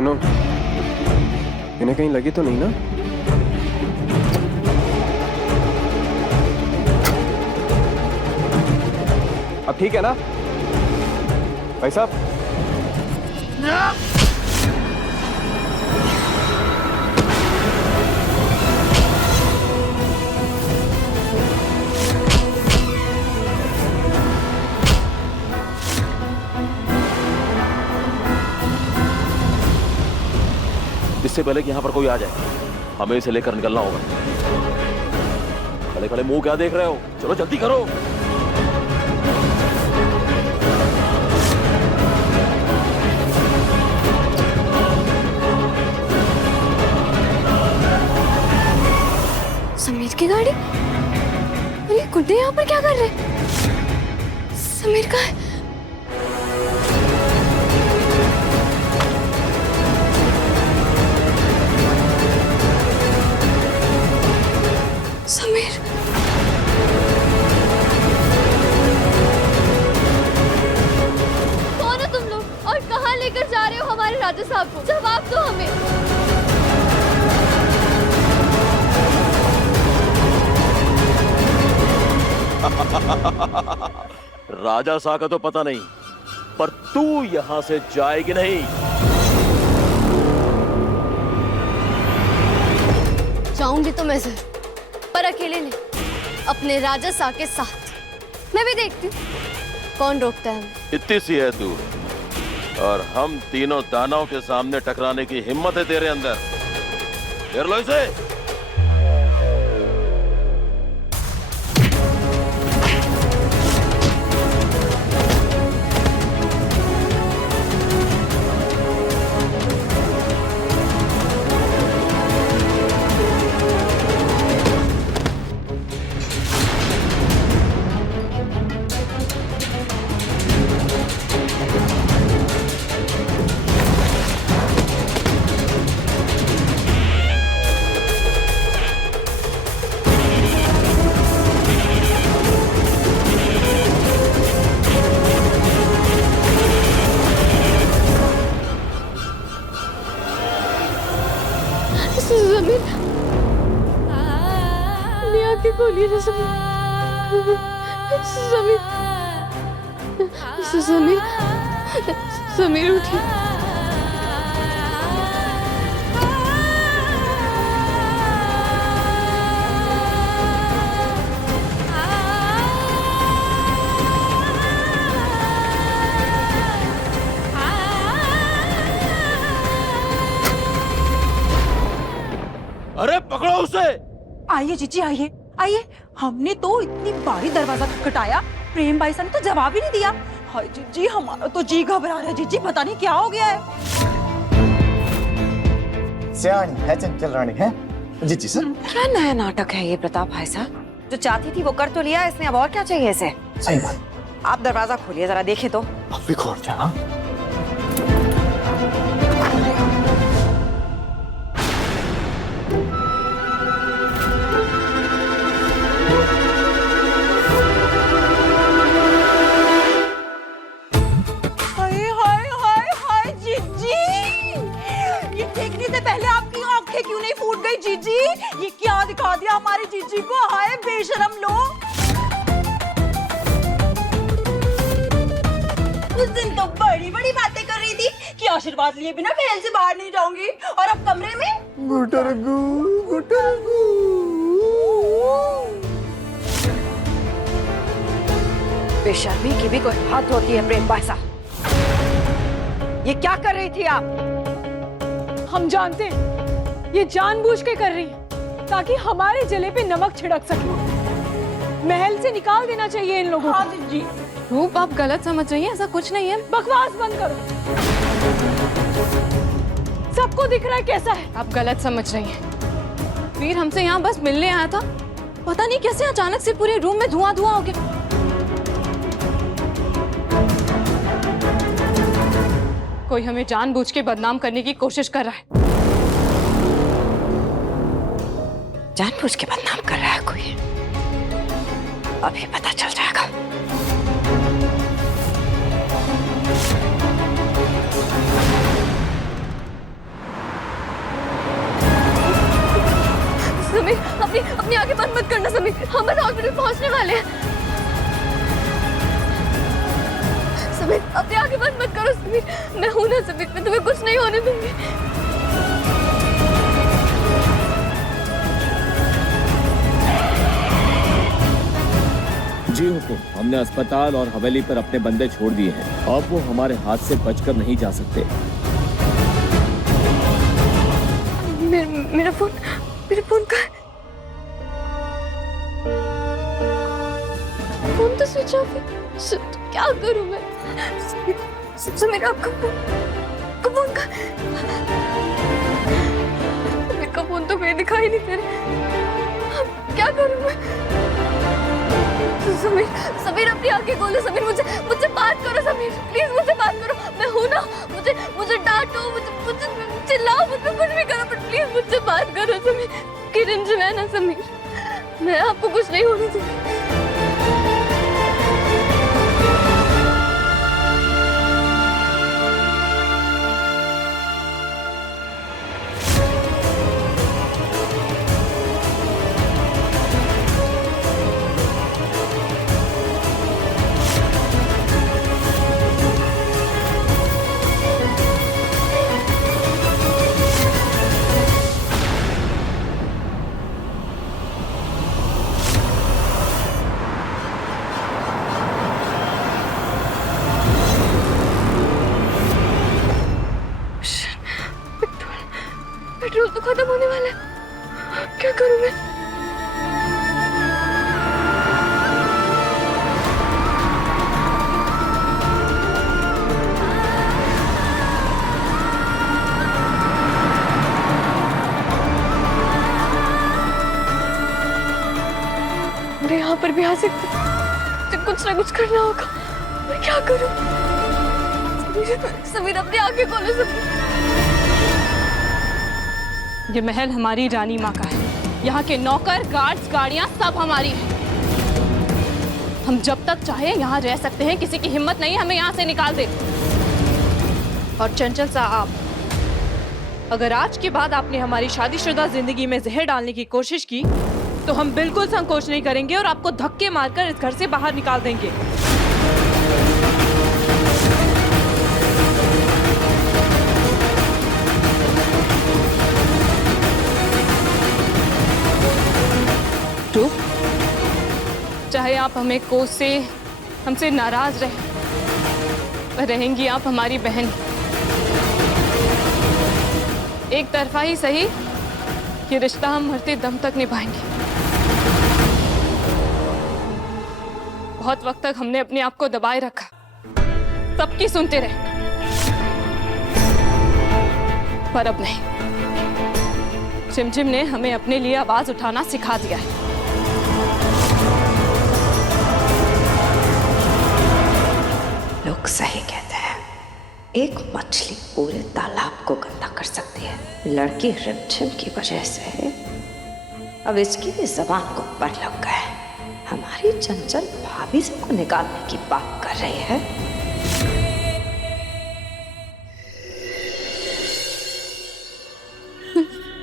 सुनो, इन्हें कहीं लगी तो नहीं ना? अब ठीक है ना भाई साहब? इससे पहले कि यहां पर कोई आ जाए, हमें इसे लेकर निकलना होगा। खड़े खड़े मुंह क्या देख रहे हो? चलो जल्दी करो। समीर की गाड़ी? अरे गुड्डे यहाँ पर क्या कर रहे हैं? समीर का है? समीर, कौन हो तुम लोग और कहाँ लेकर जा रहे हो हमारे राजा साहब को? जवाब दो हमें। राजा सा का तो पता नहीं, पर तू यहां से जाएगी नहीं। जाऊंगी तो मैं जरूर, पर अकेले नहीं, अपने राजा सा के साथ। मैं भी देखती हूँ कौन रोकता है हमें। इतनी सी है तू, और हम तीनों दानवों के सामने टकराने की हिम्मत है तेरे अंदर। घेर लो इसे। समीर, अपनी आंखें खोलिए ना समीर। समीर, समीर उठिए। अरे पकड़ो उसे। आइए जीजी, आइए आइए। हमने तो इतनी बारी दरवाजा खटखटाया, प्रेम भाई साहब ने तो जवाब ही नहीं दिया। हाय जीजी, हमारा तो जी घबरा रहा है जीजी, पता नहीं क्या हो गया है। सियानी है चंचल रानी है जीजी सर। क्या नया नाटक है ये प्रताप भाई साहब? जो चाहती थी वो कर तो लिया इसने, अब और क्या चाहिए इसे? सही बात। आप दरवाजा खोलिए जरा, देखे तो। अब भी खोल जा। क्यों नहीं फूट गई जीजी? ये क्या दिखा दिया हमारी जीजी को? हाय बेशरम लोग। उस दिन तो बड़ी बड़ी बातें कर रही थी कि आशीर्वाद लिए बिना महल से बाहर नहीं जाऊंगी, और अब कमरे में गुटरगू गुटरगू। बेशर्मी की भी कोई हाथ होती है प्रेम भाई साहब। ये क्या कर रही थी आप? हम जानते हैं ये जानबूझ के कर रही है ताकि हमारे जले पे नमक छिड़क सके। महल से निकाल देना चाहिए इन लोगों को। जी रूप, आप गलत समझ रही हैं, ऐसा कुछ नहीं है। बकवास बंद करो, सबको दिख रहा है कैसा है। आप गलत समझ रही हैं। वीर हमसे यहाँ बस मिलने आया था, पता नहीं कैसे अचानक से पूरे रूम में धुआं धुआं हो गया। कोई हमें जानबूझ के बदनाम करने की कोशिश कर रहा है। जानबूझ के बदनाम कर रहा है कोई? अभी पता चल जाएगा। अपनी आंखें बंद मत करना समीर, हम बस हॉस्पिटल पहुंचने वाले हैं। समीर अपनी आंखें बंद मत करो समीर, मैं हूं ना समीर, मैं तुम्हें कुछ नहीं होने दूंगी। जी हुकुम, हमने अस्पताल और हवेली पर अपने बंदे छोड़ दिए हैं। अब वो हमारे हाथ से बचकर नहीं जा सकते। मेरा फोन कहाँ है? फोन तो स्विच ऑफ है। क्या करूं मैं? समीर आपका फोन का मेरा फोन तो कहीं दिखाई नहीं दे रहा। क्या करूं मैं? समीर अपनी आंखें खोलो समीर, मुझे बात करो समीर, प्लीज मुझे बात करो, मैं हूं ना, मुझे डांटो, मुझे चिल्लाओ, मुझे कुछ भी करो, बट प्लीज मुझसे बात करो समीर। किरण जो है ना समीर, मैं आपको कुछ नहीं होने दूंगी। पेट्रोल तो खत्म होने वाला है, क्या करूं मैं? मेरे यहाँ पर भी आ सकते, तो कुछ ना कुछ करना होगा। मैं क्या करूं? समीर अपनी आंखें खोलो समीर। ये महल हमारी रानी माँ का है। यहाँ के नौकर, गार्ड्स, गाड़ियाँ सब हमारी हैं। हम जब तक चाहे यहाँ रह सकते हैं, किसी की हिम्मत नहीं हमें यहाँ से निकाल दे। और चंचल साहब, अगर आज के बाद आपने हमारी शादीशुदा जिंदगी में जहर डालने की कोशिश की तो हम बिल्कुल संकोच नहीं करेंगे और आपको धक्के मारकर इस घर से बाहर निकाल देंगे। चाहे आप हमें कोसे, हमसे नाराज रहे, रहेंगी आप हमारी बहन। एक तरफा ही सही, ये रिश्ता हम मरते दम तक निभाएंगे। बहुत वक्त तक हमने अपने आप को दबाए रखा, सबकी सुनते रहे, पर अब नहीं। चिमचिम ने हमें अपने लिए आवाज उठाना सिखा दिया है। लोग सही कहते हैं, एक मछली पूरे तालाब को गंदा कर सकती है। लड़की रिमझिम की वजह से अब इसकी भी जबान को पर लग गया है। हमारी चंचल भाभी से को निकालने की बात कर रही है।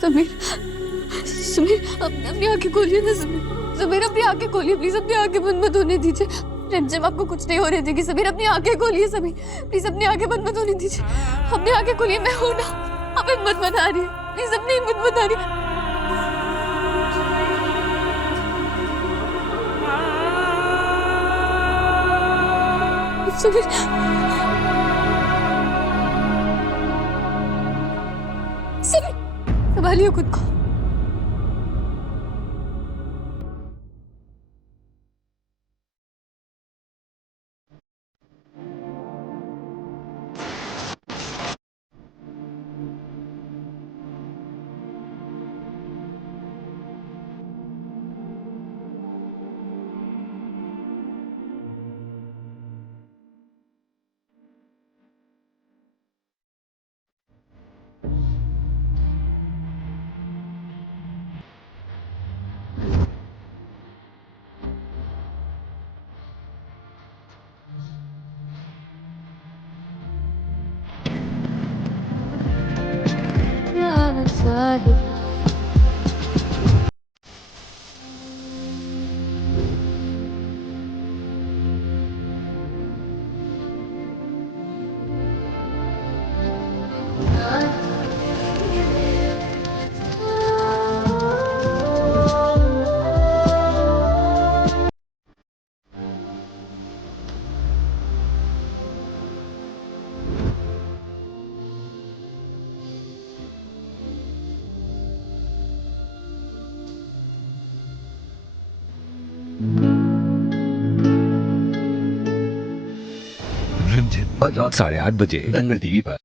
समीर अपनी आंखें खोलिए ना समीर अपनी आंखें खोलिए प्लीज, अपनी आंखें बंद मत होने दीजिए। रिमझिम आपको कुछ नहीं होने देगी समीर, अपनी आंखें खोलिए समीर, प्लीज अपनी आंखें बंद मत होने दीजिए। अपनी आंखें खोलिए, मैं हूं ना, आप हिम्मत बता रही है, प्लीज अपनी हिम्मत बता रही है। समीर संभालिए खुद को। और रात 8:30 बजे दंगल टीवी पर।